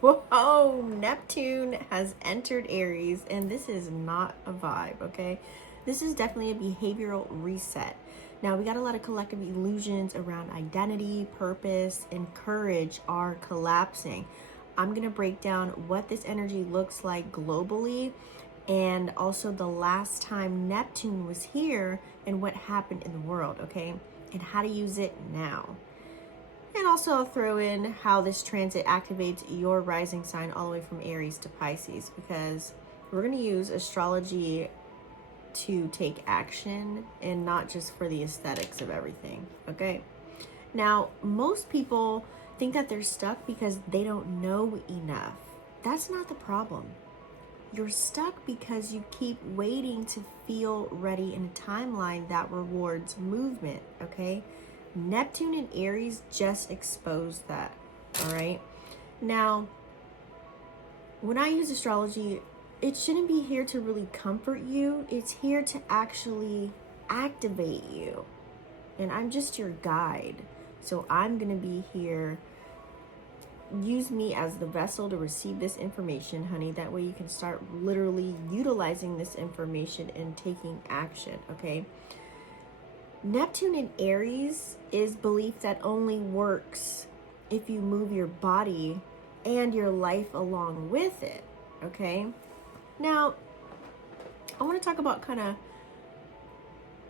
Whoa, Neptune has entered Aries, and this is not a vibe, okay? This is definitely a behavioral reset. Now, we got a lot of collective illusions around identity, purpose, and courage are collapsing. I'm going to break down what this energy looks like globally and also the last time Neptune was here and what happened in the world, okay? And how to use it now. And also I'll throw in how this transit activates your rising sign all the way from Aries to Pisces, because we're going to use astrology to take action and not just for the aesthetics of everything, okay? Now, most people think that they're stuck because they don't know enough. That's not the problem. You're stuck because you keep waiting to feel ready in a timeline that rewards movement, okay? Neptune and Aries just exposed that, all right? Now, when I use astrology, it shouldn't be here to really comfort you. It's here to actually activate you. And I'm just your guide. So I'm going to be here. Use me as the vessel to receive this information, honey. That way you can start literally utilizing this information and taking action, okay? Neptune in Aries is belief that only works if you move your body and your life along with it, okay? Now, I want to talk about kind of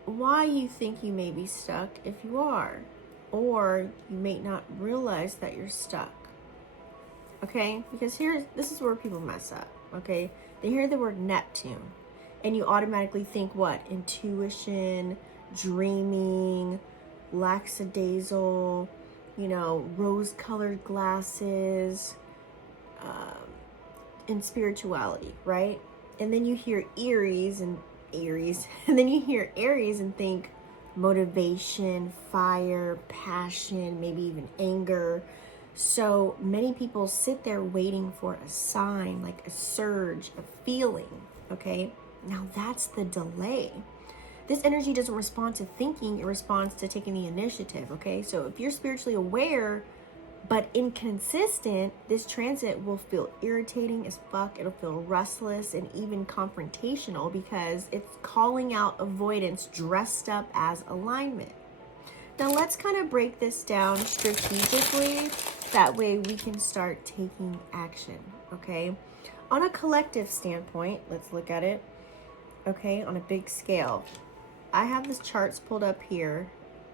why you think you may be stuck if you are, or you may not realize that you're stuck, okay? Because this is where people mess up, okay? They hear the word Neptune, and you automatically think what? Intuition, dreaming, lackadaisical, rose-colored glasses, and spirituality, right? And then you hear Aries, and then you hear Aries and think motivation, fire, passion, maybe even anger. So many people sit there waiting for a sign, like a surge, a feeling, okay? Now that's the delay. This energy doesn't respond to thinking, it responds to taking the initiative, okay? So if you're spiritually aware but inconsistent, this transit will feel irritating as fuck. It'll feel restless and even confrontational because it's calling out avoidance dressed up as alignment. Now let's kind of break this down strategically. That way we can start taking action, okay? On a collective standpoint, let's look at it, okay, on a big scale. I have this charts pulled up here.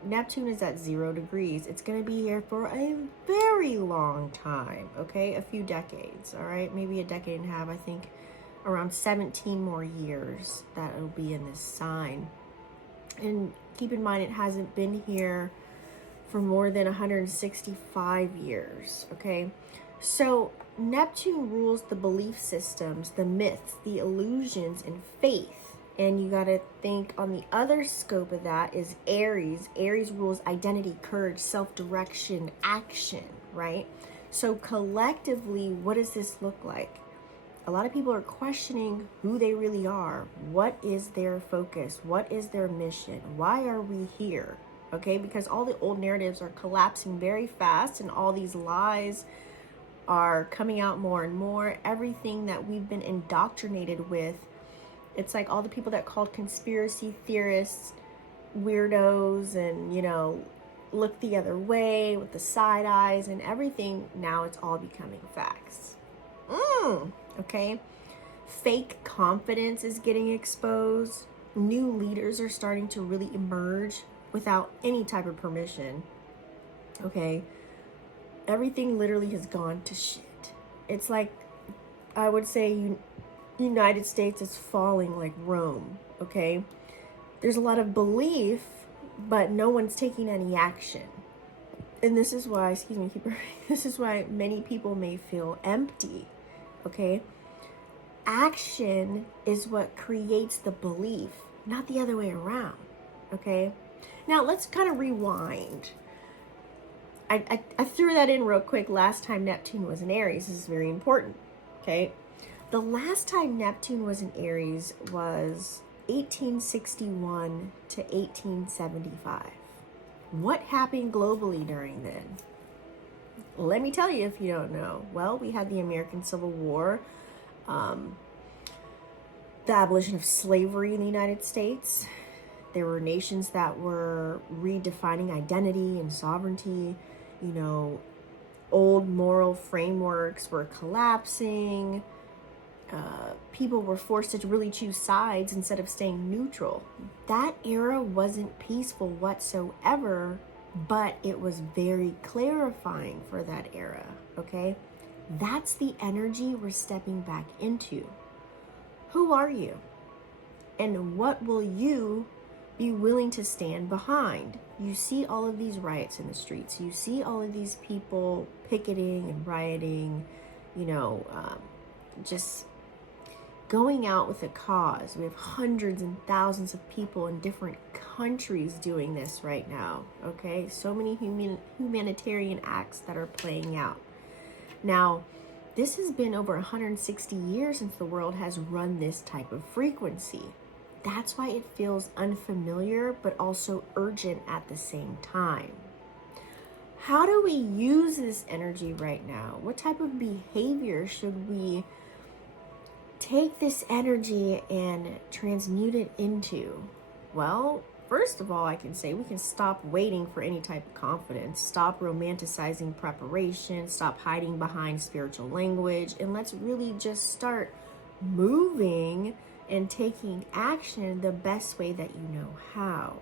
Neptune is at 0 degrees. It's going to be here for a very long time, okay? A few decades, all right? Maybe a decade and a half. I think around 17 more years that it'll be in this sign. And keep in mind, it hasn't been here for more than 165 years, okay? So Neptune rules the belief systems, the myths, the illusions, and faith. And you got to think on the other scope of that is Aries. Aries rules identity, courage, self-direction, action, right? So collectively, what does this look like? A lot of people are questioning who they really are. What is their focus? What is their mission? Why are we here? Okay, because all the old narratives are collapsing very fast and all these lies are coming out more and more. Everything that we've been indoctrinated with, it's like all the people that called conspiracy theorists weirdos and, look the other way with the side eyes and everything. Now it's all becoming facts. Okay. Fake confidence is getting exposed. New leaders are starting to really emerge without any type of permission. Okay. Everything literally has gone to shit. It's like, I would say United States is falling like Rome, okay? There's a lot of belief, but no one's taking any action. And this is why, this is why many people may feel empty, okay? Action is what creates the belief, not the other way around, okay? Now, let's kind of rewind. I threw that in real quick last time Neptune was in Aries. This is very important, okay? The last time Neptune was in Aries was 1861 to 1875. What happened globally during then? Let me tell you if you don't know. Well, we had the American Civil War, the abolition of slavery in the United States. There were nations that were redefining identity and sovereignty. You know, old moral frameworks were collapsing. People were forced to really choose sides instead of staying neutral. That era wasn't peaceful whatsoever, but it was very clarifying for that era, okay? That's the energy we're stepping back into. Who are you? And what will you be willing to stand behind? You see all of these riots in the streets. You see all of these people picketing and rioting, just going out with a cause. We have hundreds and thousands of people in different countries doing this right now, okay? So many humanitarian acts that are playing out. Now, this has been over 160 years since the world has run this type of frequency. That's why it feels unfamiliar, but also urgent at the same time. How do we use this energy right now? What type of behavior should we take this energy and transmute it into? Well, first of all, I can say we can stop waiting for any type of confidence, stop romanticizing preparation, stop hiding behind spiritual language, and let's really just start moving and taking action the best way that you know how.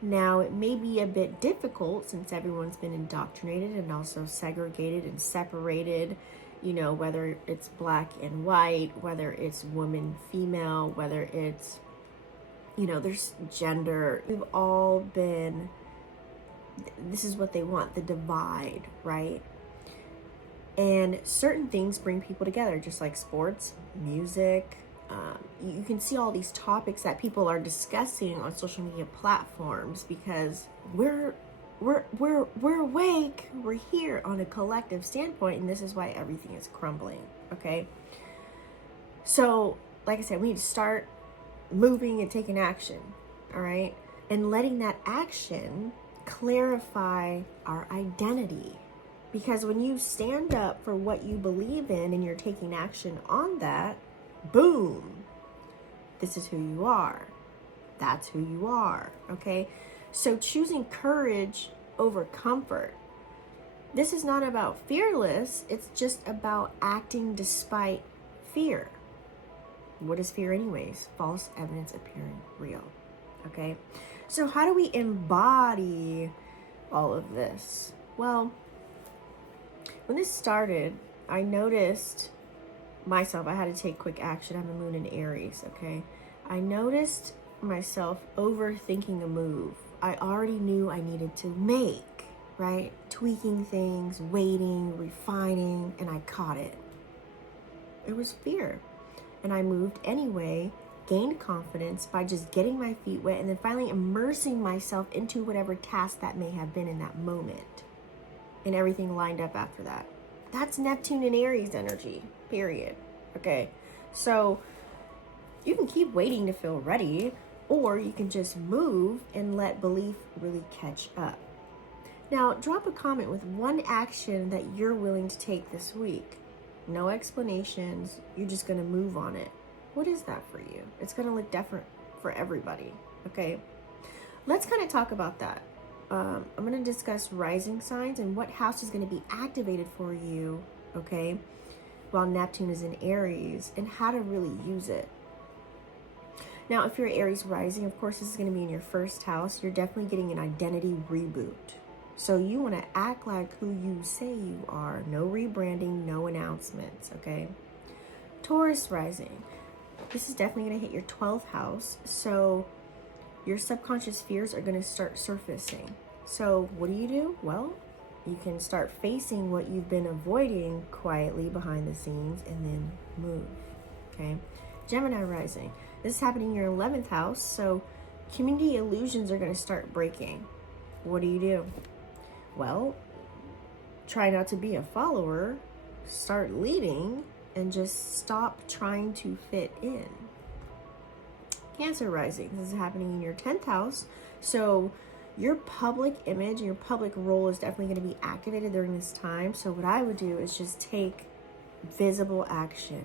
Now, it may be a bit difficult since everyone's been indoctrinated and also segregated and separated, whether it's black and white, whether it's woman, female, whether it's, there's gender. We've all been, this is what they want, the divide, right? And certain things bring people together, just like sports, music. You can see all these topics that people are discussing on social media platforms because we're awake. We're here on a collective standpoint, and this is why everything is crumbling. Okay. So, like I said, we need to start moving and taking action. All right, and letting that action clarify our identity. Because when you stand up for what you believe in and you're taking action on that, boom, this is who you are. That's who you are, okay? So choosing courage over comfort. This is not about fearless. It's just about acting despite fear. What is fear anyways? False evidence appearing real, okay? So how do we embody all of this? Well, when this started, I noticed myself, I had to take quick action. I'm a moon in Aries, okay? I noticed myself overthinking a move I already knew I needed to make, right? Tweaking things, waiting, refining, and I caught it. It was fear. And I moved anyway, gained confidence by just getting my feet wet and then finally immersing myself into whatever task that may have been in that moment. And everything lined up after that. That's Neptune and Aries energy, period. Okay, so you can keep waiting to feel ready, or you can just move and let belief really catch up. Now, drop a comment with one action that you're willing to take this week. No explanations, you're just gonna move on it. What is that for you? It's gonna look different for everybody, okay? Let's kind of talk about that. I'm gonna discuss rising signs and what house is gonna be activated for you, okay? While Neptune is in Aries, and how to really use it. Now, if you're Aries rising, of course, this is going to be in your first house. You're definitely getting an identity reboot. So you want to act like who you say you are. No rebranding, no announcements, okay? Taurus rising. This is definitely going to hit your 12th house. So your subconscious fears are going to start surfacing. So what do? Well, you can start facing what you've been avoiding quietly behind the scenes and then move, okay? Gemini rising. This is happening in your 11th house, so community illusions are going to start breaking. What do? Well, try not to be a follower, start leading, and just stop trying to fit in. Cancer rising. This is happening in your 10th house, so Your public image and your public role is definitely going to be activated during this time. So what I would do is just take visible action.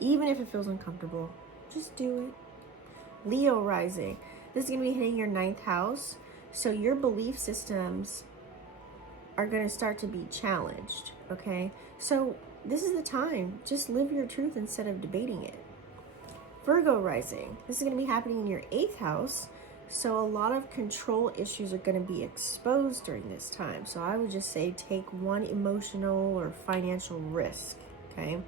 Even if it feels uncomfortable, just do it. Leo rising. This is going to be hitting your 9th house. So your belief systems are going to start to be challenged, okay? So this is the time. Just live your truth instead of debating it. Virgo rising. This is going to be happening in your 8th house. So a lot of control issues are going to be exposed during this time. So I would just say take one emotional or financial risk, okay?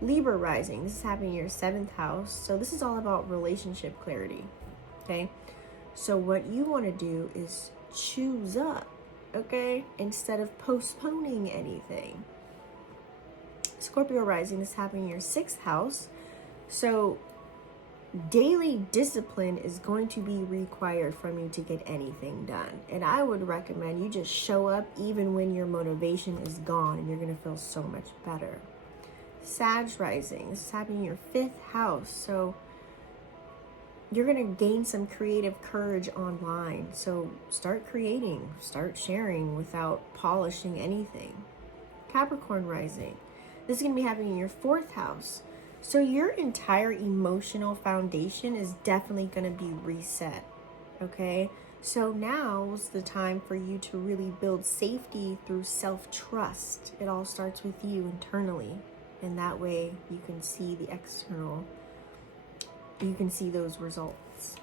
Libra rising. This is happening in your 7th house. So this is all about relationship clarity, okay? So what you want to do is choose up, okay? Instead of postponing anything. Scorpio rising. This is happening in your 6th house. So daily discipline is going to be required from you to get anything done. And I would recommend you just show up even when your motivation is gone, and you're going to feel so much better. Sag rising. This is happening in your 5th house. So you're going to gain some creative courage online. So start creating, start sharing without polishing anything. Capricorn rising. This is going to be happening in your 4th house. So your entire emotional foundation is definitely going to be reset, okay? So now's the time for you to really build safety through self-trust. It all starts with you internally, and that way you can see the external, you can see those results.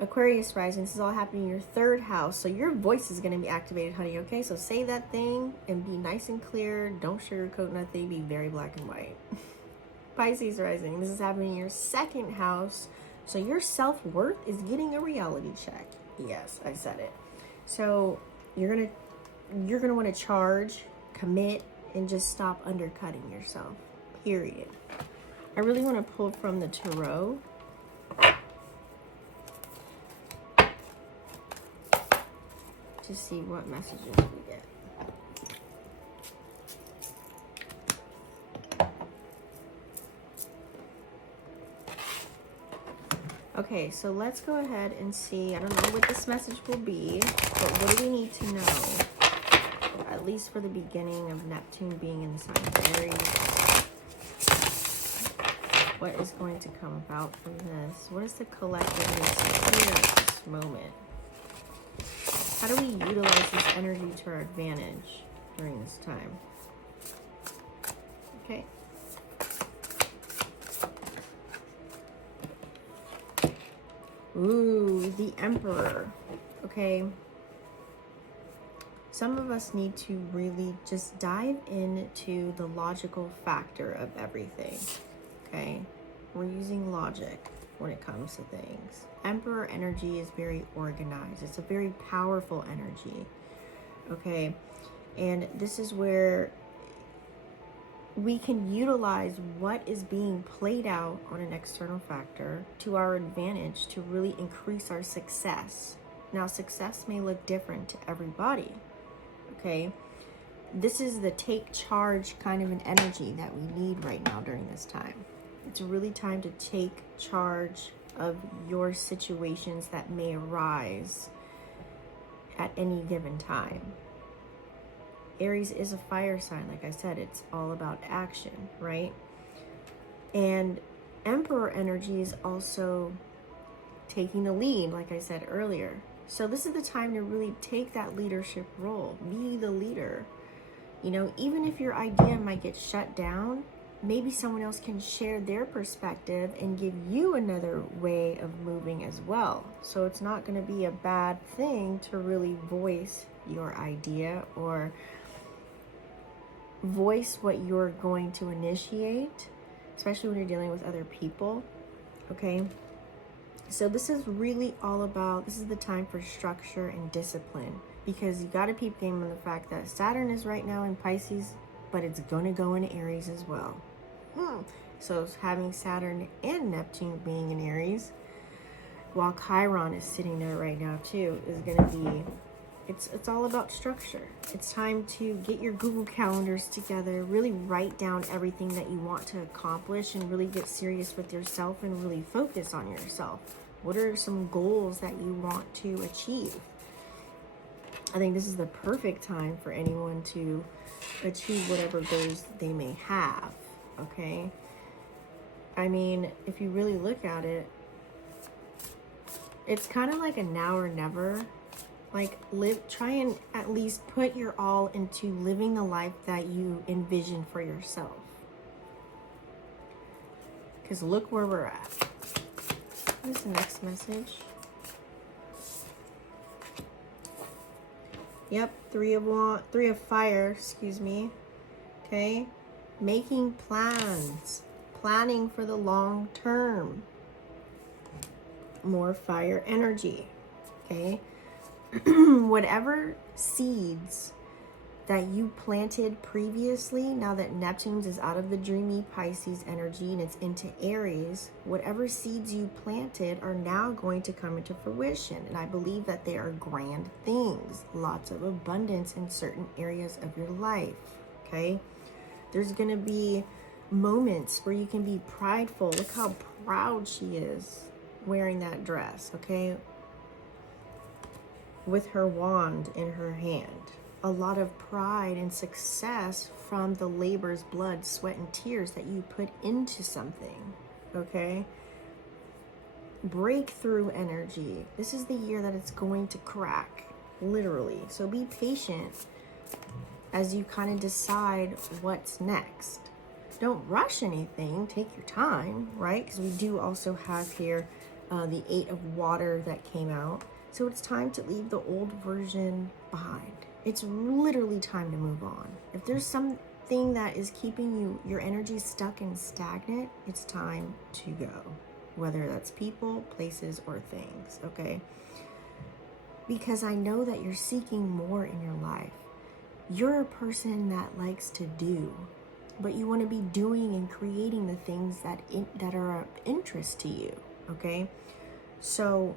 Aquarius rising, this is all happening in your 3rd house. So your voice is going to be activated, honey, okay? So say that thing and be nice and clear. Don't sugarcoat nothing. Be very black and white. Pisces rising. This is happening in your 2nd house. So your self-worth is getting a reality check. Yes, I said it. So you're gonna want to charge, commit, and just stop undercutting yourself. Period. I really want to pull from the tarot. To see what messages we get. Okay, so let's go ahead and see. I don't know what this message will be, but what do we need to know? At least for the beginning of Neptune being in the sign of Aries. What is going to come about from this? What is the collectiveness here at this moment? How do we utilize this energy to our advantage during this time? Okay. Ooh, the Emperor. Okay. Some of us need to really just dive into the logical factor of everything. Okay. We're using logic when it comes to things. Emperor energy is very organized. It's a very powerful energy. Okay. And this is where we can utilize what is being played out on an external factor to our advantage to really increase our success. Now, success may look different to everybody, okay? This is the take charge kind of an energy that we need right now during this time. It's really time to take charge of your situations that may arise at any given time. Aries is a fire sign. Like I said, it's all about action, right? And Emperor energy is also taking the lead, like I said earlier. So this is the time to really take that leadership role. Be the leader. You know, even if your idea might get shut down, maybe someone else can share their perspective and give you another way of moving as well. So it's not going to be a bad thing to really voice your idea or voice what you're going to initiate, especially when you're dealing with other people, okay? So this is really all about, this is the time for structure and discipline, because you got to keep game on the fact that Saturn is right now in Pisces, but it's going to go in Aries as well. So having Saturn and Neptune being in Aries, while Chiron is sitting there right now too, is going to be, it's all about structure. It's time to get your Google calendars together, really write down everything that you want to accomplish, and really get serious with yourself and really focus on yourself. What are some goals that you want to achieve? I think this is the perfect time for anyone to achieve whatever goals they may have, okay? I mean, if you really look at it, it's kind of like a now or never. Like, try and at least put your all into living the life that you envision for yourself. Because look where we're at. What is the next message? Yep, three of fire, excuse me. Okay, making plans, planning for the long term. More fire energy, okay? Whatever seeds that you planted previously, now that Neptune's is out of the dreamy Pisces energy and it's into Aries, whatever seeds you planted are now going to come into fruition. And I believe that they are grand things, lots of abundance in certain areas of your life, okay? There's going to be moments where you can be prideful. Look how proud she is wearing that dress, okay? With her wand in her hand. A lot of pride and success from the labors, blood, sweat, and tears that you put into something, okay? Breakthrough energy. This is the year that it's going to crack, literally. So be patient as you kind of decide what's next. Don't rush anything. Take your time, right? Because we do also have here the 8 of water that came out. So it's time to leave the old version behind. It's literally time to move on. If there's something that is keeping your energy stuck and stagnant, it's time to go. Whether that's people, places, or things, okay? Because I know that you're seeking more in your life. You're a person that likes to do, but you want to be doing and creating the things that are of interest to you, okay? So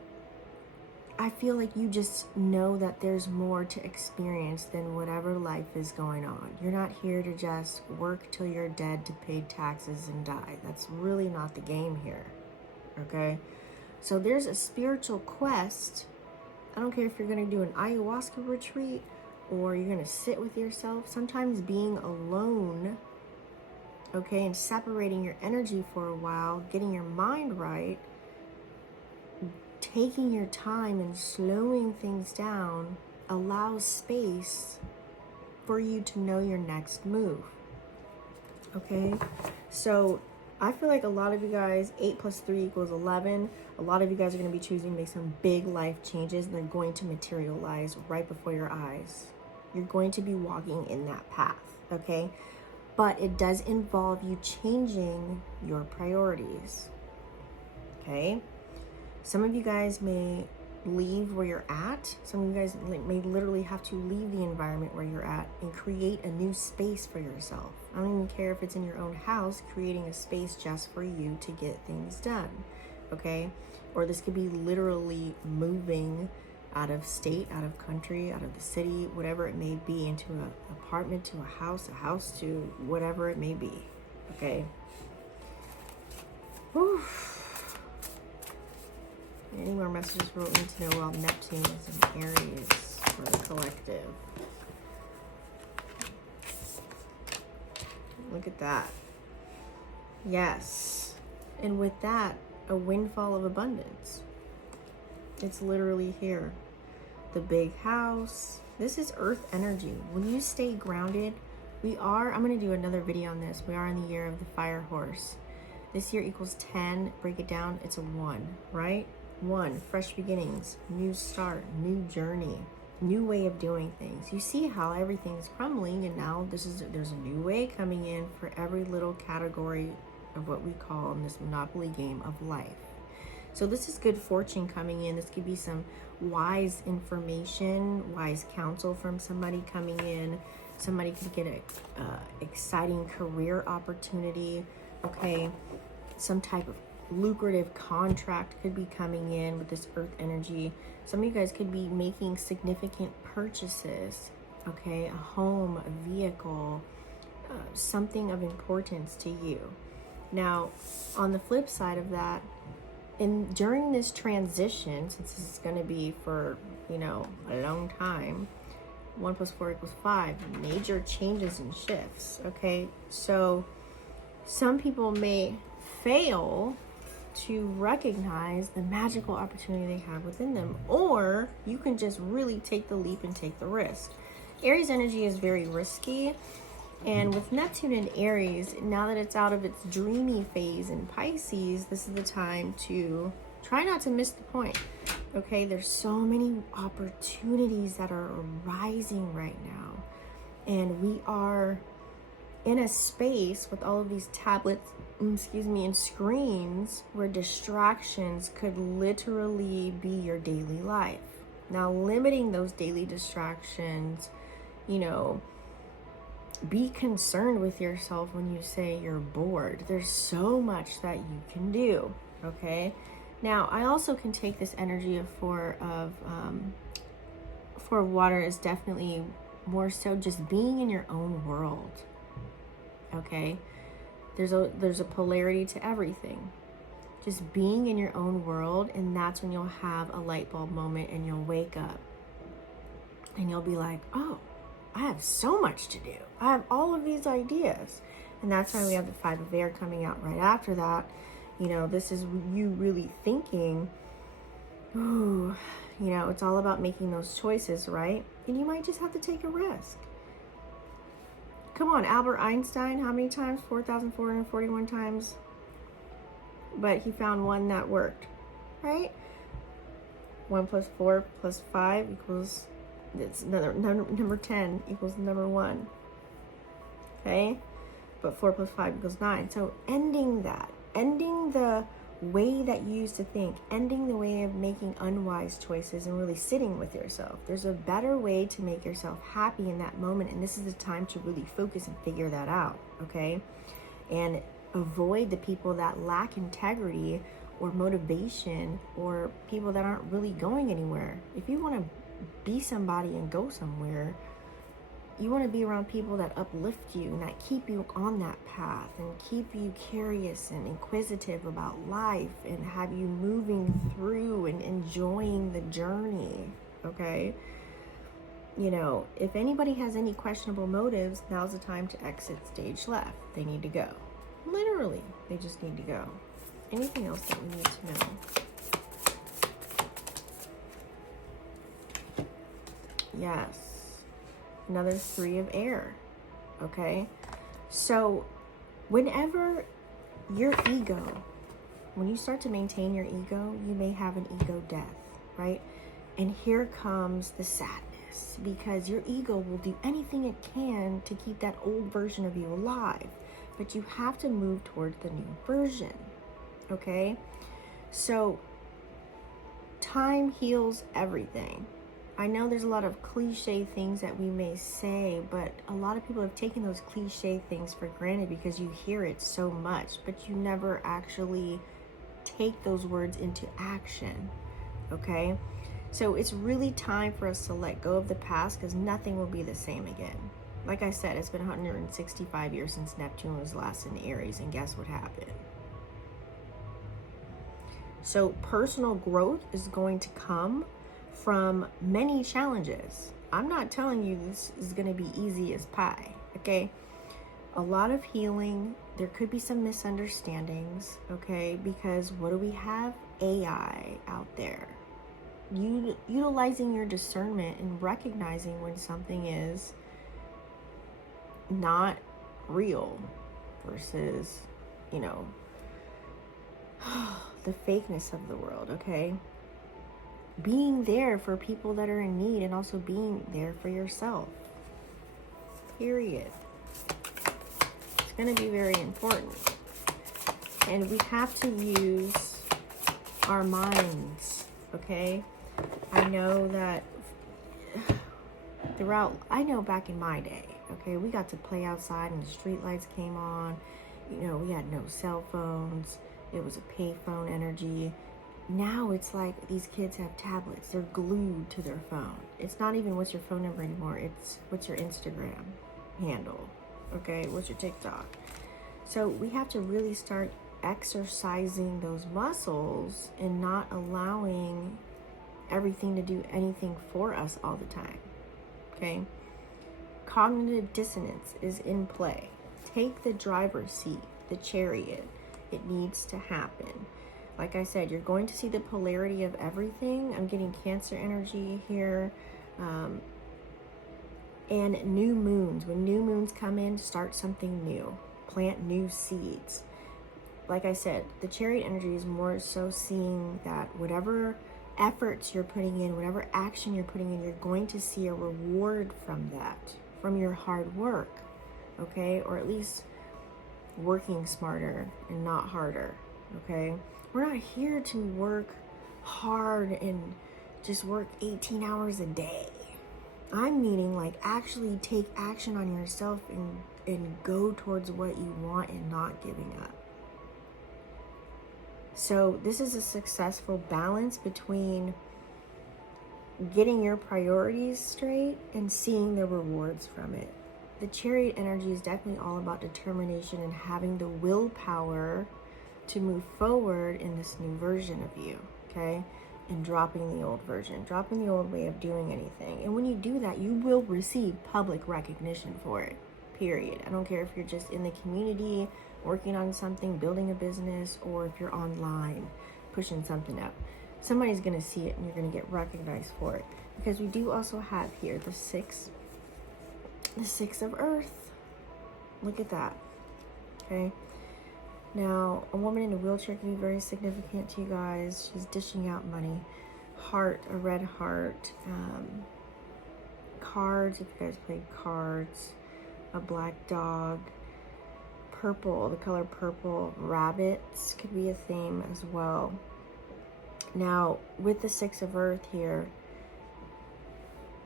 I feel like you just know that there's more to experience than whatever life is going on. You're not here to just work till you're dead to pay taxes and die. That's really not the game here, okay? So there's a spiritual quest. I don't care if you're going to do an ayahuasca retreat or you're going to sit with yourself. Sometimes being alone, okay, and separating your energy for a while, getting your mind right, taking your time and slowing things down allows space for you to know your next move, okay? So I feel like a lot of you guys, 8 plus 3 equals 11. A lot of you guys are going to be choosing to make some big life changes, and they're going to materialize right before your eyes. You're going to be walking in that path, okay? But it does involve you changing your priorities, okay? Some of you guys may leave where you're at. Some of you guys may literally have to leave the environment where you're at and create a new space for yourself. I don't even care if it's in your own house, creating a space just for you to get things done, okay? Or this could be literally moving out of state, out of country, out of the city, whatever it may be, into an apartment, to a house to whatever it may be, okay? Whew. Any more messages we need to know while Neptune is in Aries for the collective? Look at that. Yes. And with that, a windfall of abundance. It's literally here. The big house. This is earth energy. When you stay grounded, I'm going to do another video on this. We are in the year of the fire horse. This year equals 10. Break it down. It's a 1, right? 1, fresh beginnings, new start, new journey, new way of doing things. You see how everything's crumbling, and now there's a new way coming in for every little category of what we call in this Monopoly game of life. So this is good fortune coming in. This could be some wise information, wise counsel from somebody coming in. Somebody could get a exciting career opportunity, okay? Some type of lucrative contract could be coming in with this earth energy. Some of you guys could be making significant purchases, okay? A home, a vehicle, something of importance to you. Now, on the flip side of that, And during this transition, since this is going to be for, you know, a long time, 1 + 4 = 5, major changes and shifts, okay? So some people may fail to recognize the magical opportunity they have within them, or you can just really take the leap and take the risk. Aries energy is very risky, and with Neptune in Aries, now that it's out of its dreamy phase in Pisces, this is the time to try not to miss the point. Okay, there's so many opportunities that are arising right now, and we are in a space with all of these tablets, and screens where distractions could literally be your daily life. Now, limiting those daily distractions, you know, be concerned with yourself when you say you're bored. There's so much that you can do, okay? Now, I also can take this energy of four of water is definitely more so just being in your own world, okay? There's a polarity to everything. Just being in your own world, and that's when you'll have a light bulb moment and you'll wake up and you'll be like, oh, I have so much to do. I have all of these ideas. And that's why we have the 5 of air coming out right after that. You know, this is you really thinking, ooh, you know, it's all about making those choices, right? And you might just have to take a risk. Come on, Albert Einstein, how many times? 4,441 times. But he found one that worked, right? 1 + 4 + 5 equals, it's another number 10 equals number 1. Okay? But 4 + 5 = 9. So ending that, ending the way that you used to think, ending the way of making unwise choices and really sitting with yourself. There's a better way to make yourself happy in that moment, and this is the time to really focus and figure that out, okay? And avoid the people that lack integrity or motivation, or people that aren't really going anywhere. If you want to be somebody and go somewhere, you want to be around people that uplift you and that keep you on that path and keep you curious and inquisitive about life and have you moving through and enjoying the journey, okay? You know, if anybody has any questionable motives, now's the time to exit stage left. They need to go. Literally, they just need to go. Anything else that we need to know? Yes. Another 3 of air. Okay? So, whenever your ego, when you start to maintain your ego, you may have an ego death, right? And here comes the sadness, because your ego will do anything it can to keep that old version of you alive. But you have to move towards the new version, okay? So, time heals everything. I know there's a lot of cliche things that we may say, but a lot of people have taken those cliche things for granted because you hear it so much, but you never actually take those words into action, okay? So it's really time for us to let go of the past, because nothing will be the same again. Like I said, it's been 165 years since Neptune was last in Aries, and guess what happened? So personal growth is going to come from many challenges. I'm not telling you this is going to be easy as pie, okay? A lot of healing. There could be some misunderstandings, okay? Because what do we have? AI out there. Utilizing your discernment and recognizing when something is not real versus, you know, the fakeness of the world, okay? Being there for people that are in need, and also being there for yourself. Period. It's going to be very important. And we have to use our minds, okay? I know that I know back in my day, okay, we got to play outside and the street lights came on. You know, we had no cell phones. It was a payphone energy. Now it's like these kids have tablets. They're glued to their phone. It's not even what's your phone number anymore. It's what's your Instagram handle, okay? What's your TikTok? So we have to really start exercising those muscles and not allowing everything to do anything for us all the time. Okay? Cognitive dissonance is in play. Take the driver's seat, the chariot. It needs to happen. Like I said, you're going to see the polarity of everything. I'm getting Cancer energy here. And new moons. When new moons come in, start something new. Plant new seeds. Like I said, the chariot energy is more so seeing that whatever efforts you're putting in, whatever action you're putting in, you're going to see a reward from that, from your hard work, okay? Or at least working smarter and not harder, okay? We're not here to work hard and just work 18 hours a day. I'm meaning like actually take action on yourself and go towards what you want and not giving up. So this is a successful balance between getting your priorities straight and seeing the rewards from it. The chariot energy is definitely all about determination and having the willpower to move forward in this new version of you, okay? And dropping the old version, dropping the old way of doing anything. And when you do that, you will receive public recognition for it, period. I don't care if you're just in the community, working on something, building a business, or if you're online, pushing something up. Somebody's gonna see it and you're gonna get recognized for it. Because we do also have here the six of earth. Look at that, okay? Now, a woman in a wheelchair can be very significant to you guys. She's dishing out money. Heart, a red heart. Cards, if you guys played cards. A black dog. Purple, the color purple. Rabbits could be a theme as well. Now, with the Six of Earth here,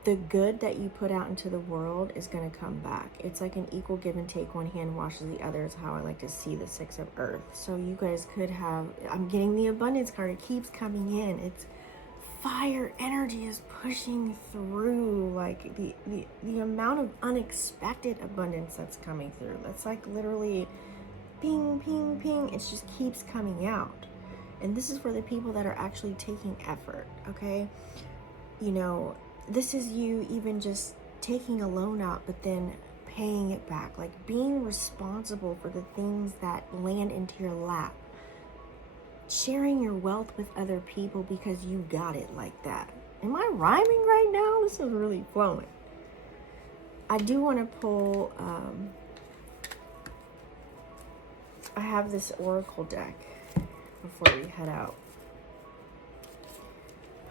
the good that you put out into the world is going to come back. It's like an equal give and take. One hand washes the other is how I like to see the Six of Earth. So you guys could have, I'm getting the abundance card. It keeps coming in. It's fire energy is pushing through, like the amount of unexpected abundance that's coming through. That's like literally ping, ping, ping. It just keeps coming out. And this is for the people that are actually taking effort, okay? You know, this is you even just taking a loan out, but then paying it back, like being responsible for the things that land into your lap. Sharing your wealth with other people because you got it like that. Am I rhyming right now? This is really flowing. I do want to pull, I have this oracle deck before we head out.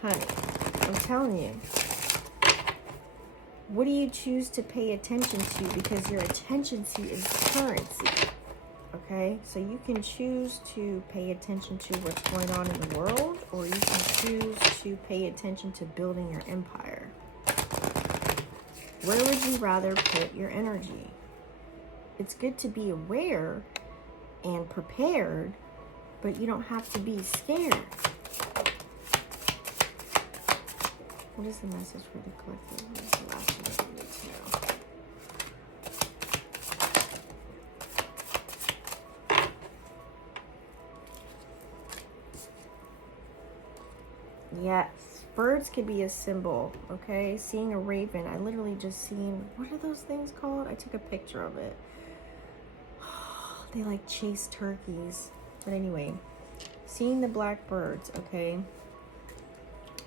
Honey, I'm telling you, what do you choose to pay attention to? Because your attention is currency. Okay, so you can choose to pay attention to what's going on in the world, or you can choose to pay attention to building your empire. Where would you rather put your energy? It's good to be aware and prepared, but you don't have to be scared. What is the message for the collective? What is the last thing we need to know? Yes, birds could be a symbol, okay? Seeing a raven, I literally just seen, what are those things called? I took a picture of it. They like chase turkeys. But anyway, seeing the black birds, okay?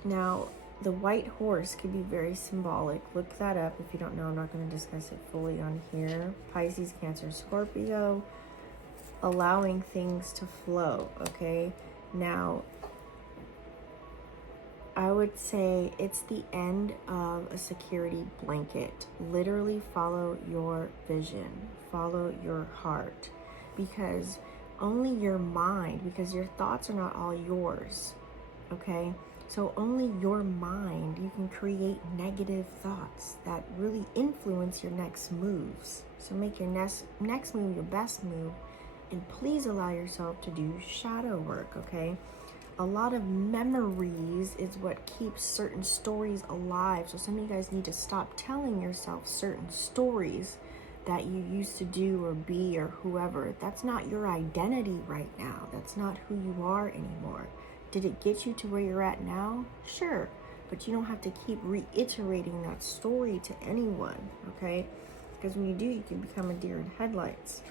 Now, the white horse could be very symbolic. Look that up if you don't know. I'm not going to discuss it fully on here. Pisces, Cancer, Scorpio. Allowing things to flow, okay? Now, I would say it's the end of a security blanket. Literally follow your vision. Follow your heart. Because only your mind, because your thoughts are not all yours, okay? So only your mind, you can create negative thoughts that really influence your next moves. So make your next move your best move, and please allow yourself to do shadow work, okay? A lot of memories is what keeps certain stories alive. So some of you guys need to stop telling yourself certain stories that you used to do or be or whoever. That's not your identity right now. That's not who you are anymore. Did it get you to where you're at now? Sure. But you don't have to keep reiterating that story to anyone, okay? Because when you do, you can become a deer in headlights.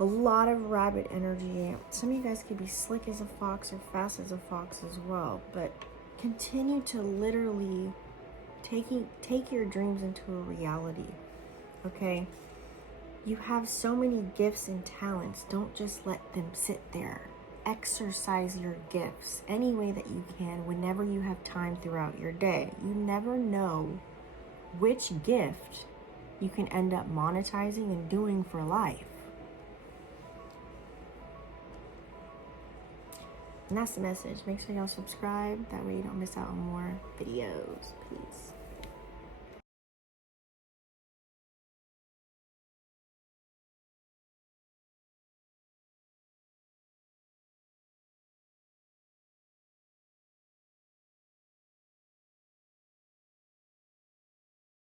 A lot of rabbit energy. Some of you guys could be slick as a fox or fast as a fox as well. But continue to literally take your dreams into a reality, okay? You have so many gifts and talents. Don't just let them sit there. Exercise your gifts any way that you can whenever you have time throughout your day. You never know which gift you can end up monetizing and doing for life. And that's the message. Make sure y'all subscribe. That way you don't miss out on more videos. Peace.